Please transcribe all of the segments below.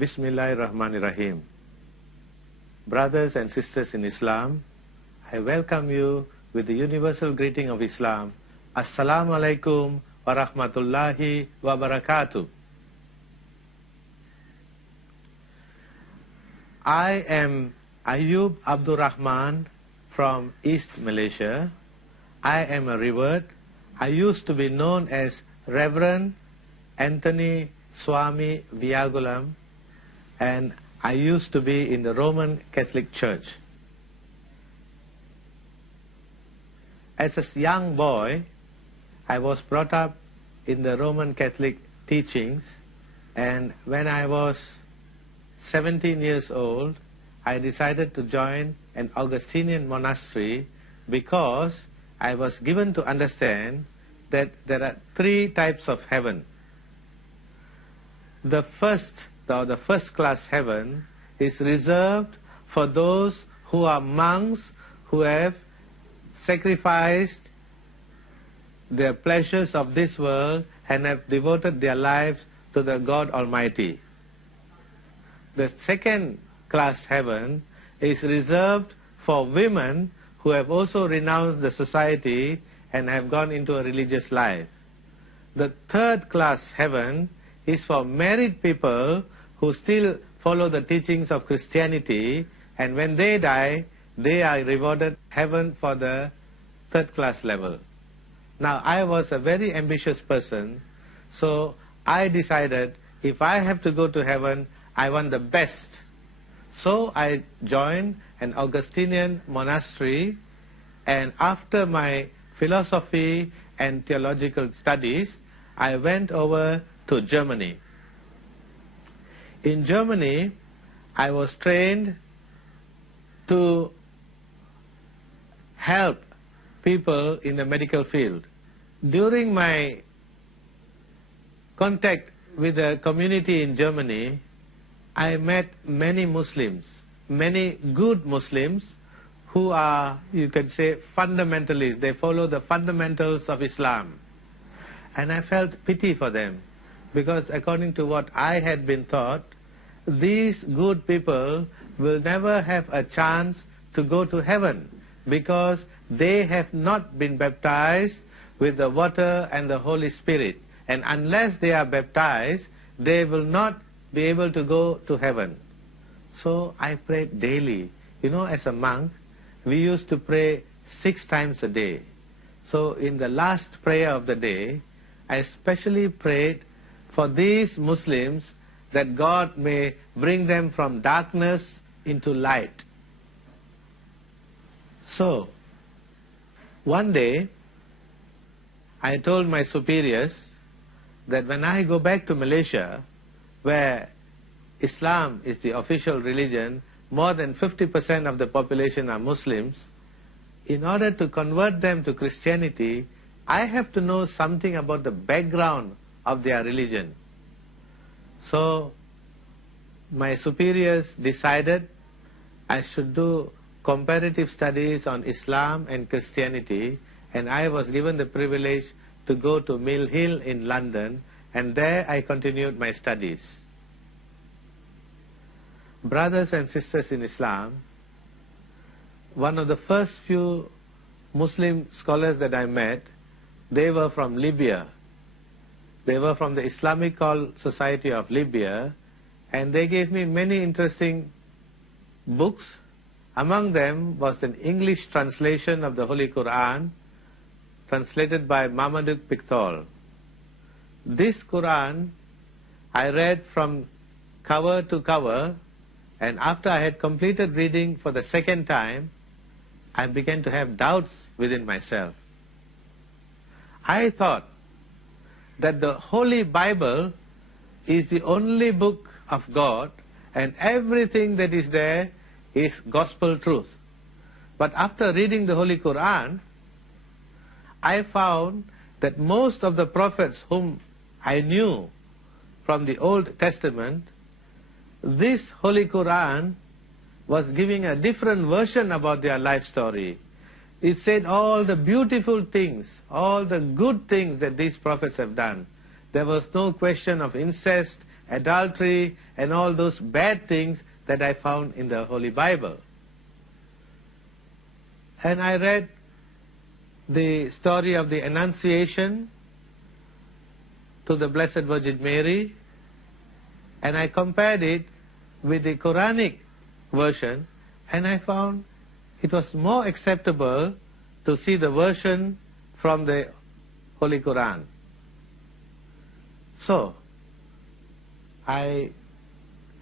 Bismillahirrahmanirrahim. Brothers and sisters in Islam, I welcome you with the universal greeting of Islam. Assalamu alaikum wa rahmatullahi wa barakatuh. I am Ayub Abdul Rahman from East Malaysia. I am a revert. I used to be known as Reverend Anthony Swami Viagulam, and I used to be in the Roman Catholic Church. As a young boy, I was brought up in the Roman Catholic teachings, and when I was 17 years old, I decided to join an Augustinian monastery because I was given to understand that there are three types of heaven. The first class heaven is reserved for those who are monks who have sacrificed their pleasures of this world and have devoted their lives to the God Almighty. The second class heaven is reserved for women who have also renounced the society and have gone into a religious life. The third class heaven is for married people who still follow the teachings of Christianity, and when they die, they are rewarded heaven for the third class level. Now, I was a very ambitious person, so I decided if I have to go to heaven, I want the best. So I joined an Augustinian monastery, and after my philosophy and theological studies, I went over to Germany. In Germany, I was trained to help people in the medical field. During my contact with the community in Germany, I met many Muslims, many good Muslims who are, you can say, fundamentalists. They follow the fundamentals of Islam. And I felt pity for them, because according to what I had been taught, these good people will never have a chance to go to heaven because they have not been baptized with the water and the Holy Spirit. And unless they are baptized, they will not be able to go to heaven. So I prayed daily. You know, as a monk, we used to pray 6 times a day. So in the last prayer of the day, I especially prayed for these Muslims that God may bring them from darkness into light. So, one day, I told my superiors that when I go back to Malaysia, where Islam is the official religion, more than 50% of the population are Muslims, in order to convert them to Christianity, I have to know something about the background of their religion. So, my superiors decided I should do comparative studies on Islam and Christianity, and I was given the privilege to go to Mill Hill in London, and there I continued my studies. Brothers and sisters in Islam, one of the first few Muslim scholars that I met, they were from Libya. They were from the Islamic Society of Libya, and they gave me many interesting books. Among them was an English translation of the Holy Quran, translated by Marmaduke Pickthall. This Quran I read from cover to cover, and after I had completed reading for the second time, I began to have doubts within myself. I thought that the Holy Bible is the only book of God, and everything that is there is gospel truth. But after reading the Holy Quran, I found that most of the prophets whom I knew from the Old Testament, this Holy Quran was giving a different version about their life story. It said all the beautiful things, all the good things that these prophets have done. There was no question of incest adultery, and all those bad things that I found in the Holy Bible. And I read the story of the Annunciation to the Blessed Virgin Mary, and I compared it with the Quranic version, and I found it was more acceptable to see the version from the Holy Quran. So, I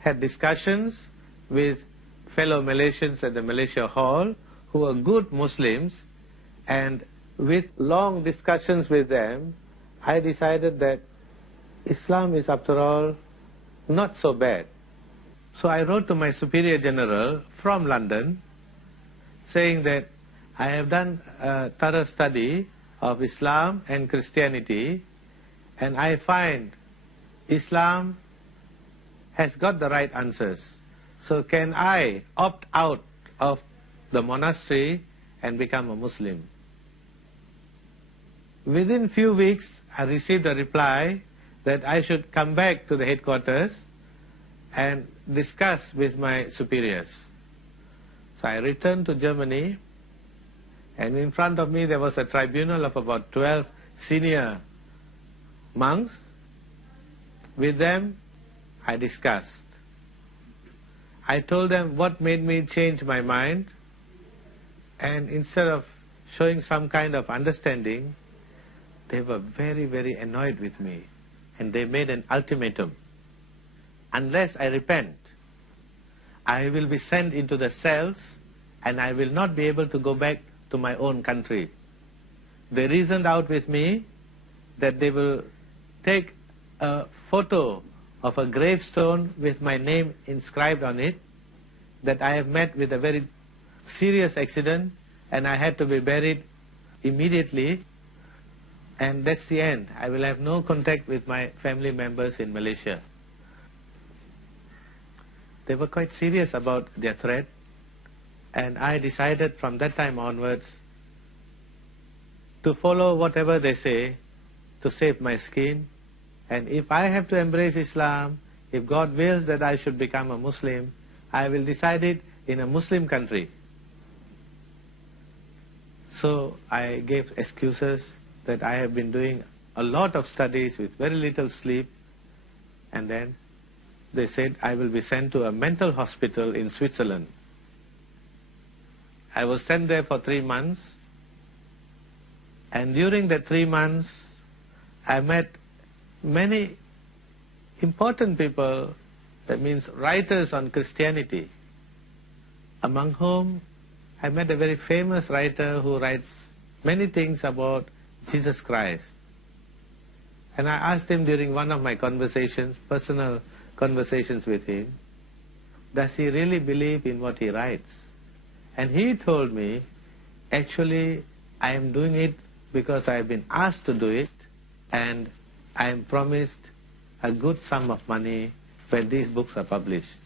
had discussions with fellow Malaysians at the Malaysia Hall who are good Muslims, and with long discussions with them, I decided that Islam is, after all, not so bad. So I wrote to my Superior General from London saying that I have done a thorough study of Islam and Christianity, and I find Islam has got the right answers. So can I opt out of the monastery and become a Muslim? Within few weeks, I received a reply that I should come back to the headquarters and discuss with my superiors. So I returned to Germany, and in front of me there was a tribunal of about 12 senior monks. With them, I discussed. I told them what made me change my mind, and instead of showing some kind of understanding, they were very, very annoyed with me, and they made an ultimatum. Unless I repent, I will be sent into the cells, and I will not be able to go back to my own country. They reasoned out with me that they will take a photo of a gravestone with my name inscribed on it, that I have met with a very serious accident and I had to be buried immediately, and that's the end. I will have no contact with my family members in Malaysia. They were quite serious about their threat, and I decided from that time onwards to follow whatever they say to save my skin. And if I have to embrace Islam, if God wills that I should become a Muslim, I will decide it in a Muslim country. So I gave excuses that I have been doing a lot of studies with very little sleep, and then they said I will be sent to a mental hospital in Switzerland. I was sent there for 3 months, and during the 3 months I met many important people, that means writers on Christianity, among whom I met a very famous writer who writes many things about Jesus Christ. And I asked him during one of my conversations, personal conversations with him, does he really believe in what he writes? And he told me, actually I am doing it because I have been asked to do it, and I am promised a good sum of money when these books are published.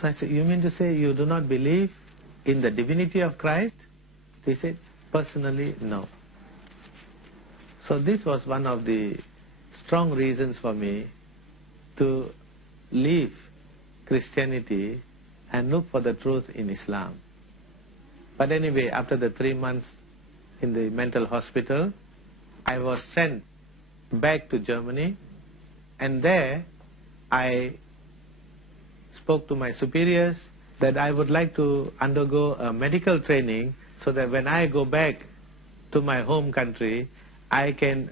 So I said, you mean to say you do not believe in the divinity of Christ? He said, personally, no. So this was one of the strong reasons for me to leave Christianity and look for the truth in Islam. But anyway, after the 3 months in the mental hospital, I was sent back to Germany, and there I spoke to my superiors that I would like to undergo a medical training so that when I go back to my home country, I can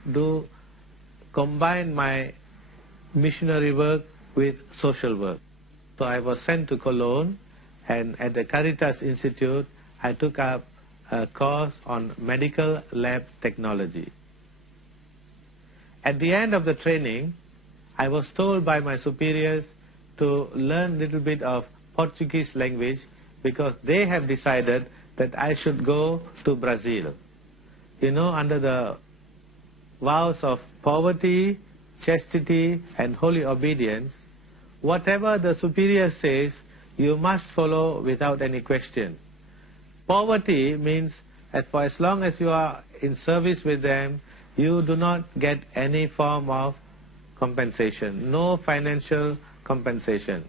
combine my missionary work with social work. So I was sent to Cologne, and at the Caritas Institute I took up a course on medical lab technology. At the end of the training, I was told by my superiors to learn a little bit of Portuguese language because they have decided that I should go to Brazil. You know, under the vows of poverty, chastity, and holy obedience, whatever the superior says, you must follow without any question. Poverty means that for as long as you are in service with them, you do not get any form of compensation, no financial compensation.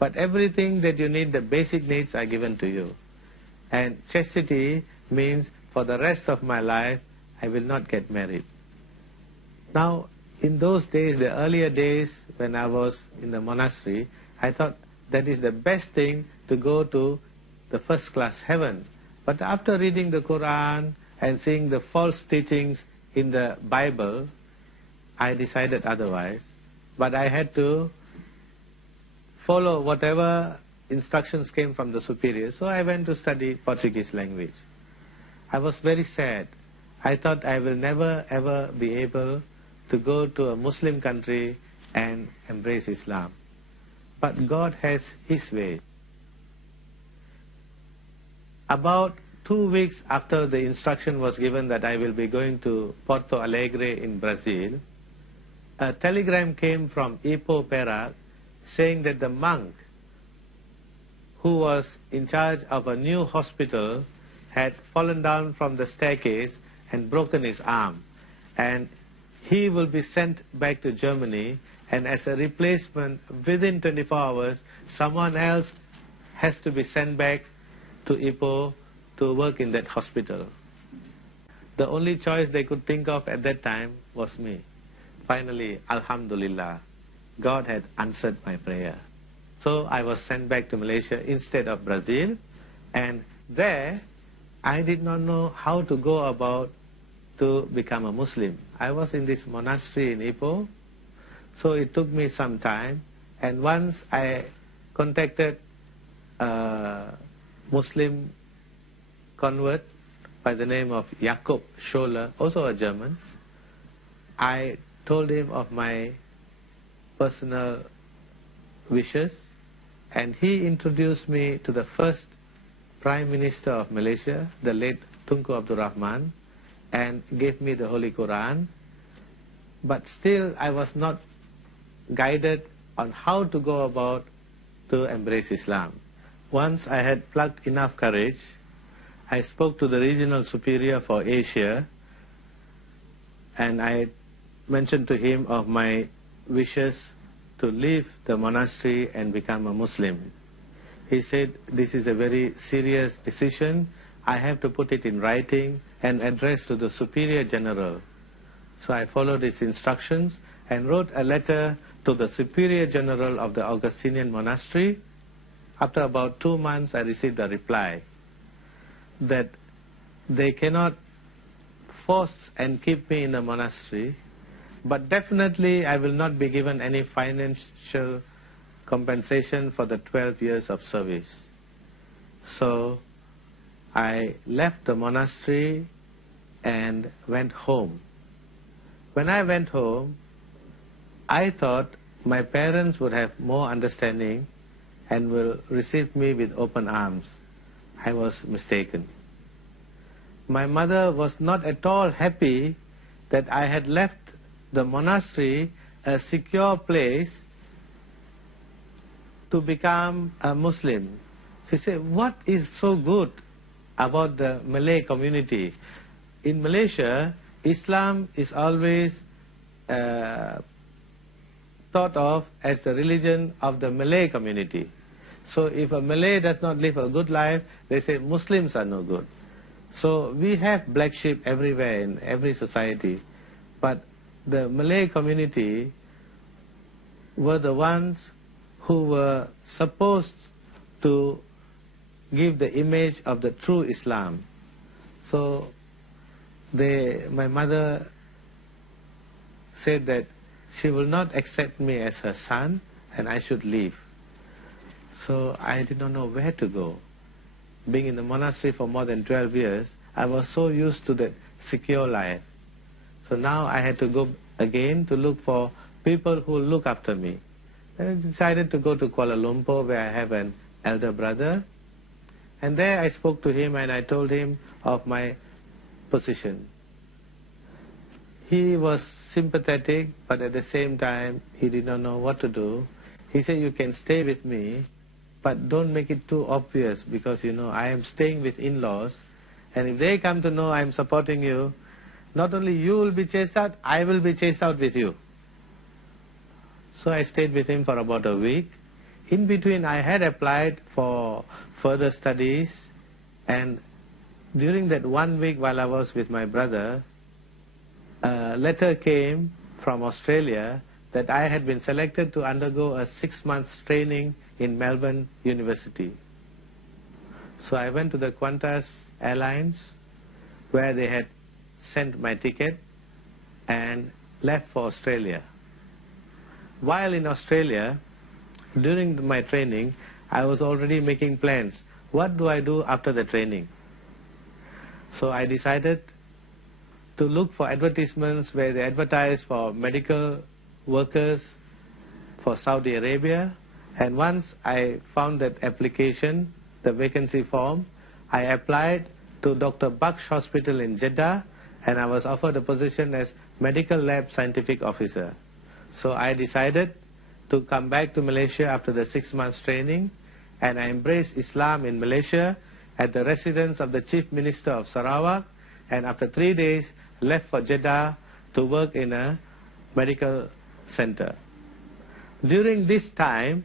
But everything that you need, the basic needs are given to you. And chastity means for the rest of my life, I will not get married. Now, in those days, the earlier days when I was in the monastery, I thought that is the best thing to go to the first class heaven. But after reading the Quran and seeing the false teachings in the Bible, I decided otherwise. But I had to follow whatever instructions came from the superiors. So I went to study Portuguese language. I was very sad. I thought I will never ever be able to go to a Muslim country and embrace Islam. But God has His way. About 2 weeks after the instruction was given that I will be going to Porto Alegre in Brazil, a telegram came from Ipoh, Perak, saying that the monk who was in charge of a new hospital had fallen down from the staircase and broken his arm. And he will be sent back to Germany, and as a replacement, within 24 hours, someone else has to be sent back to Ipoh to work in that hospital. The only choice they could think of at that time was me. Finally, Alhamdulillah, God had answered my prayer. So I was sent back to Malaysia instead of Brazil, and there I did not know how to go about to become a Muslim. I was in this monastery in Ipoh, so it took me some time, and once I contacted a Muslim convert by the name of Jakob Scholler, also a German. I told him of my personal wishes, and he introduced me to the first Prime Minister of Malaysia, the late Tunku Abdul Rahman, and gave me the Holy Quran. But still I was not guided on how to go about to embrace Islam. Once I had plucked enough courage, I spoke to the regional superior for Asia, and I mentioned to him of my wishes to leave the monastery and become a Muslim. He said, this is a very serious decision. I have to put it in writing and address to the Superior General. So I followed his instructions and wrote a letter to the Superior General of the Augustinian Monastery. After about 2 months, I received a reply that they cannot force and keep me in the monastery, but definitely I will not be given any financial compensation for the 12 years of service. So I left the monastery and went home. When I went home, I thought my parents would have more understanding and will receive me with open arms. I was mistaken. My mother was not at all happy that I had left the monastery, a secure place, to become a Muslim. She said, what is so good about the Malay community? In Malaysia, Islam is always thought of as the religion of the Malay community. So if a Malay does not live a good life, they say Muslims are no good. So we have black sheep everywhere in every society. But the Malay community were the ones who were supposed to give the image of the true Islam. So my mother said that she will not accept me as her son and I should leave. So I did not know where to go. Being in the monastery for more than 12 years, I was so used to that secure life. So now I had to go again to look for people who will look after me. Then I decided to go to Kuala Lumpur, where I have an elder brother. And there I spoke to him and I told him of my position. He was sympathetic, but at the same time, he did not know what to do. He said, you can stay with me, but don't make it too obvious, because I am staying with in-laws, and if they come to know I am supporting you, not only you will be chased out, I will be chased out with you. So I stayed with him for about a week. In between, I had applied for further studies, and during that 1 week while I was with my brother, a letter came from Australia that I had been selected to undergo a 6 months training in Melbourne University. So I went to the Qantas Airlines, where they had sent my ticket, and left for Australia. While in Australia, during my training, I was already making plans. What do I do after the training? So I decided to look for advertisements where they advertise for medical workers for Saudi Arabia. And once I found that application, the vacancy form, I applied to Dr. Baksh Hospital in Jeddah, and I was offered a position as Medical Lab Scientific Officer. So I decided to come back to Malaysia after the 6 months training, and I embraced Islam in Malaysia at the residence of the Chief Minister of Sarawak, and after 3 days left for Jeddah to work in a medical center. During this time,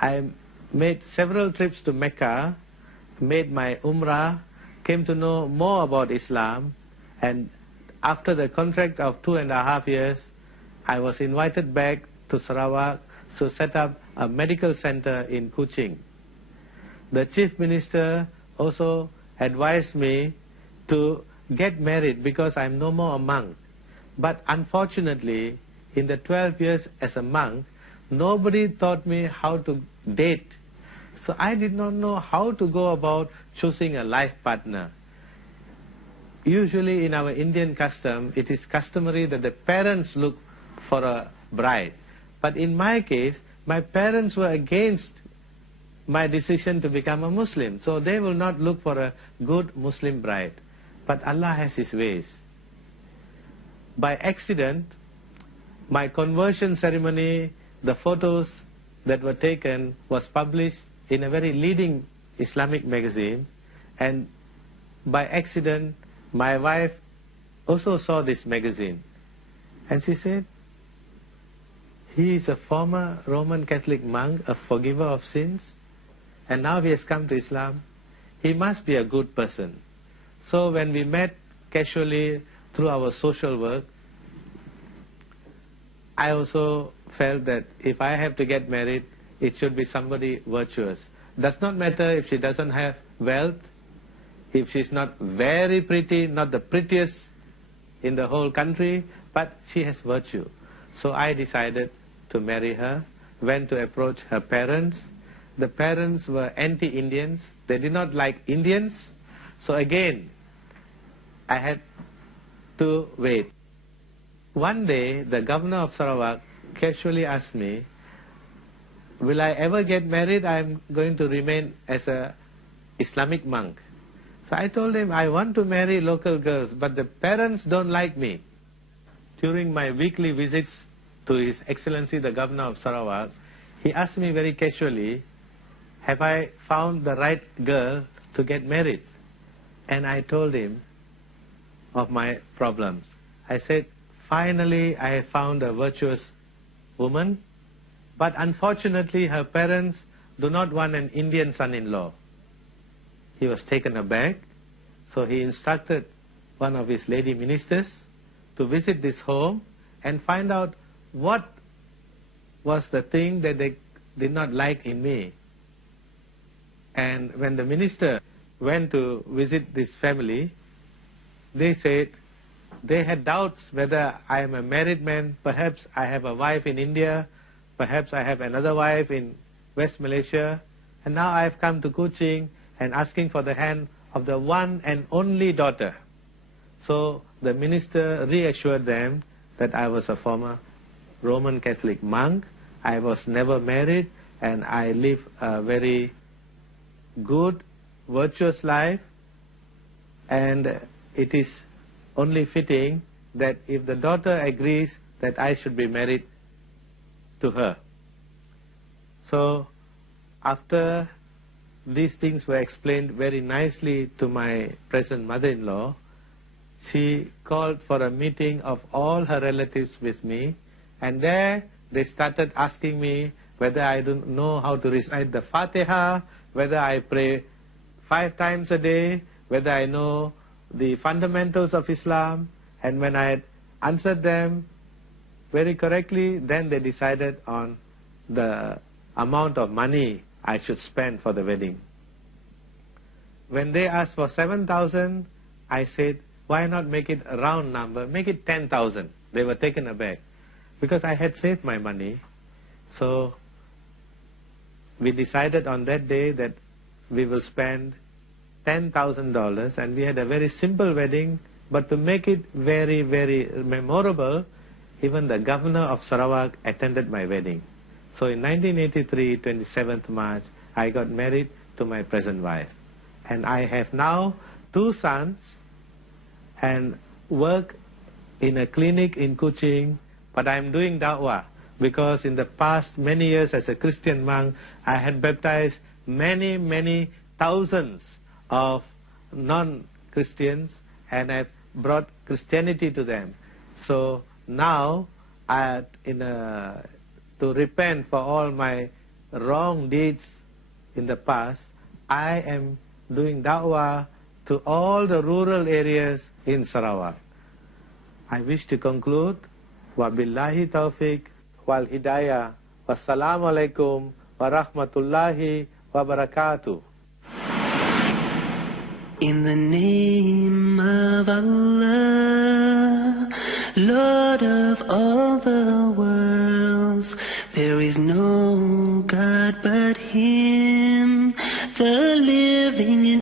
I made several trips to Mecca, made my Umrah, came to know more about Islam, and after the contract of 2.5 years, I was invited back to Sarawak to set up a medical center in Kuching. The Chief Minister also advised me to get married because I'm no more a monk. But unfortunately, in the 12 years as a monk, nobody taught me how to date. So I did not know how to go about choosing a life partner. Usually in our Indian custom, it is customary that the parents look for a bride. But in my case, my parents were against my decision to become a Muslim. So they will not look for a good Muslim bride. But Allah has His ways. By accident, my conversion ceremony, the photos that were taken was published in a very leading Islamic magazine, and by accident my wife also saw this magazine, and she said, he is a former Roman Catholic monk, a forgiver of sins, and now he has come to Islam. He must be a good person. So when we met casually through our social work, I also felt that if I have to get married, it should be somebody virtuous. Does not matter if she doesn't have wealth, if she's not very pretty, not the prettiest in the whole country, but she has virtue. So I decided to marry her, went to approach her parents. The parents were anti-Indians. They did not like Indians. So again, I had to wait. One day, the governor of Sarawak casually asked me, will I ever get married? I'm going to remain as an Islamic monk. So I told him, I want to marry local girls, but the parents don't like me. During my weekly visits to His Excellency the Governor of Sarawak, he asked me very casually, have I found the right girl to get married? And I told him of my problems. I said, finally I have found a virtuous woman, but unfortunately her parents do not want an Indian son-in-law. He was taken aback, so he instructed one of his lady ministers to visit this home and find out what was the thing that they did not like in me. And when the minister went to visit this family, they said they had doubts whether I am a married man, perhaps I have a wife in India, perhaps I have another wife in West Malaysia, and now I have come to Kuching and asking for the hand of the one and only daughter. So the minister reassured them that I was a former Roman Catholic monk, I was never married, and I live a very good, virtuous life, and it is only fitting that if the daughter agrees that I should be married to her. So after these things were explained very nicely to my present mother-in-law, she called for a meeting of all her relatives with me, and there they started asking me whether I don't know how to recite the Fatiha, whether I pray 5 times a day, whether I know the fundamentals of Islam. And when I had answered them very correctly, then they decided on the amount of money I should spend for the wedding. When they asked for 7,000, I said, why not make it a round number, make it 10,000. They were taken aback because I had saved my money. So we decided on that day that we will spend $10,000, and we had a very simple wedding, but to make it very, very memorable, even the governor of Sarawak attended my wedding. So in 1983, 27th March, I got married to my present wife. And I have now 2 sons and work in a clinic in Kuching, but I'm doing da'wah because in the past many years as a Christian monk, I had baptized many, many thousands of non-Christians, and I've brought Christianity to them. So now, to repent for all my wrong deeds in the past, I am doing da'wah to all the rural areas in Sarawak. I wish to conclude. Wabillahi taufiq wal hidayah. Wassalamu alaikum wa rahmatullahi wa barakatuh. In the name of Allah, Lord of all the worlds, there is no